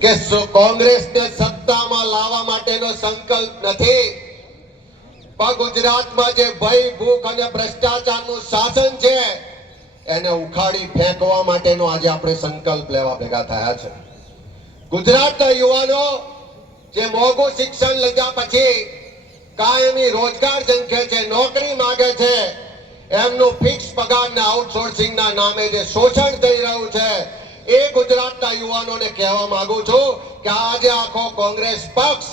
કે કોંગ્રેસને સત્તામાં લાવવા માટેનો સંકલ્પ નથી. પણ ગુજરાતમાં જે ભય, ભૂખ અને ભ્રષ્ટાચારનું શાસન છે, એને ઉખાડી ફેંકવા માટેનો આજે આપણે સંકલ્પ લેવા ભેગા થયા છે. ગુજરાતના યુવાનો જે મોંઘું શિક્ષણ લીધા પછી કાયમી રોજગાર સંખે છે, નોકરી માંગે છે, એમનું ફિક્સ પગારના આઉટસોર્સિંગના નામે જે શોષણ થઈ રહ્યું છે એ ગુજરાતના યુવાનોને કહેવા માંગુ છું કે આજે આખો કોંગ્રેસ પક્ષ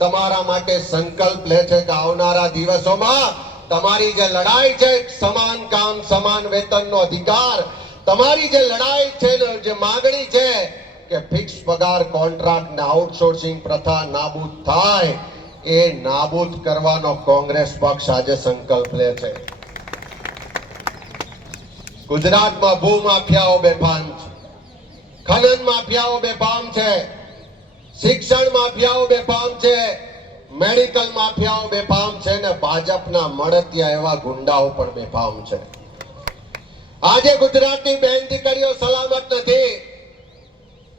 તમારા માટે સંકલ્પ લે છે કે આવનારા દિવસોમાં તમારી જે લડાઈ છે, સમાન કામ, સમાન વેતનનો અધિકાર, તમારી જે લડાઈ છે, જે માંગણી છે કે ફિક્સ પગાર કોન્ટ્રાક્ટ ને આઉટસોર્સિંગ પ્રથા નાબૂદ થાય, એ નાબૂદ કરવાનો કોંગ્રેસ પક્ષ આજે સંકલ્પ લે છે. ગુજરાતમાં ભૂમાફિયાઓ બેફાન છે. ખનન માફિયાઓ બેફામ છે. શિક્ષણ માફિયાઓ બેફામ છે. મેડિકલ માફિયાઓ બેફામ છે ને ભાજપના મળતિયા એવા ગુંડાઓ પણ બેફામ છે. આજે ગુજરાતની બેન દીકરીઓ સલામત નથી.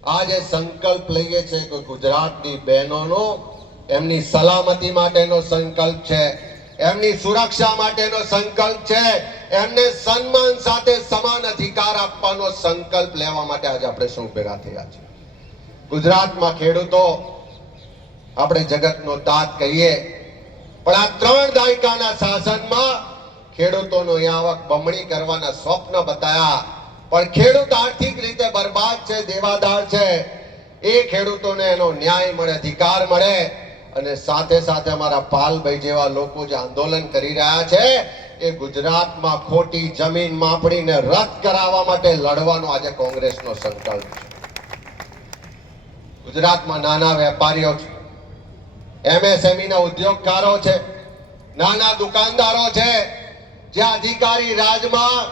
આજે સંકલ્પ લઈએ છે કે ગુજરાતની બહેનોનો એમની સલામતી માટેનો સંકલ્પ છે. એમની સુરક્ષા માટેનો સંકલ્પ છે. એમને સન્માન સાથે સમાન અધિકાર આપવાનો સંકલ્પ લેવા માટે આજે આપણે સૌ ભેગા થયા છે ગુજરાતમાં ખેડૂતો, આપણે જગતનો તાત કહીએ, પણ આ ત્રણ દાયકાના શાસનમાં ખેડૂતોનો આવક બમણી કરવાના સ્વપ્ન બતાયા. પણ ખેડૂત આર્થિક રીતે બરબાદ છે, દેવાદાર છે. એ ખેડૂતોને એનો ન્યાય મળે, અધિકાર મળે. અને સાથે સાથે અમારા પાલભાઈ જેવા લોકો જે આંદોલન કરી રહ્યા છે એ ગુજરાતમાં ખોટી જમીન માપણીને રદ કરાવવા માટે લડવાનો આજે કોંગ્રેસનો સંકલ્પ છે. ગુજરાતમાં નાના વેપારીઓ છે એમએસએમઈ ના ઉદ્યોગકારો છે, નાના દુકાનદારો છે, જે અધિકારી રાજમાં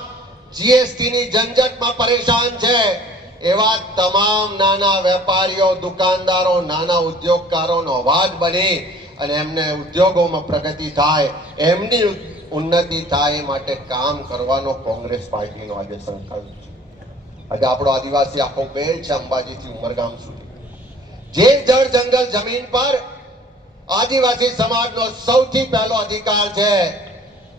જીએસટી ની ઝંઝટમાં પરેશાન છે, એવા તમામ નાના વેપારીઓ, દુકાનદારો, નાના ઉદ્યોગકારોનો અવાજ બની અને એમને ઉદ્યોગોમાં પ્રગતિ થાય. એમની ઉન્નતિ થાય એ માટે કામ કરવાનો કોંગ્રેસ પાર્ટીનો આજે સંકલ્પ છે. આજે આપણો આદિવાસી આખો બેલ છે અંબાજીથી ઉમરગામ સુધી. જે જળ જંગલ જમીન પર આદિવાસી સમાજનો સૌથી પહેલો અધિકાર છે,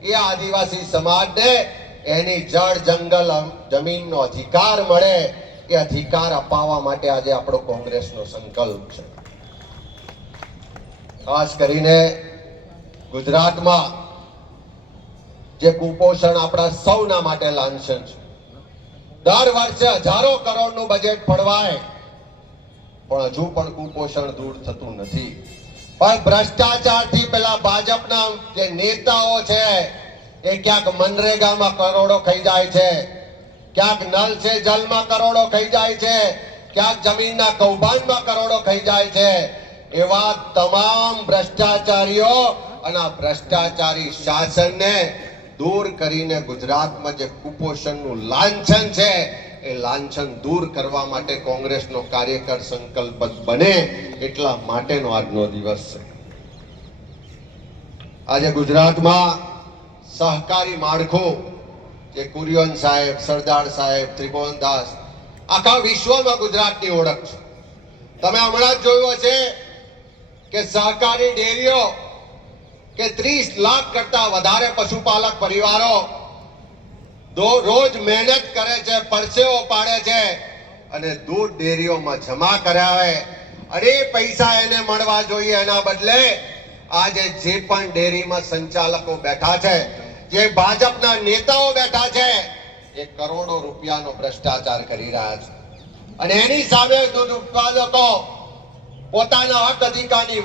એ આદિવાસી સમાજને એની જળ જંગલ જમીનનો અધિકાર મળે એ અધિકાર અપાવવા માટે આજે આપણો કોંગ્રેસનો સંકલ્પ છે. ખાસ કરીને ગુજરાતમાં જે કુપોષણ આપણા સૌના માટે લાંછન છે. દર વર્ષે હજારો કરોડનું બજેટ ફળવાય. પણ હજુ પણ કુપોષણ દૂર થતું નથી. પણ ભ્રષ્ટાચારથી પેલા ભાજપના જે નેતાઓ છે, એ ક્યાંક મનરેગામાં કરોડો ખાઈ જાય છે, ક્યાંક નલ છે જલમાં કરોડો ખાઈ જાય છે, ક્યાંક જમીનના કૌભાંડમાં કરોડો ખાઈ જાય છે. એવા તમામ ભ્રષ્ટાચારીઓ અને ભ્રષ્ટાચારી શાસનને દૂર કરીને ગુજરાતમાં જે કુપોષણનું લાંછન છે, એ લાંછન દૂર કરવા માટે કોંગ્રેસનો કાર્યકર સંકલ્પબદ્ધ બને એટલા માટેનો આજનો દિવસ છે. આજે ગુજરાતમાં સહકારી માળખું જે કુરિયન સાહેબ, સરદાર સાહેબ ત્રિભુવનદાસ આખા વિશ્વમાં ગુજરાતની ઓળખ છે. તમે હમણાં જ જોયું હશે કે સહકારી ડેરીઓ કે ત્રીસ લાખ કરતા વધારે પશુપાલક પરિવારો રોજ મહેનત કરે છે, પરસેવો પાડે છે અને દૂધ ડેરીઓમાં જમા કરાવે. અને પૈસા એને મળવા જોઈએ એના બદલે આજે જે પણ ડેરીમાં સંચાલકો બેઠા છે, જે ભાજપના નેતાઓ બેઠા છે, એ કરોડો રૂપિયાનો ભ્રષ્ટાચાર કરી રહ્યા છે. અને એની સામે દૂધ ઉત્પાદકો પોતાના હક અધિકારની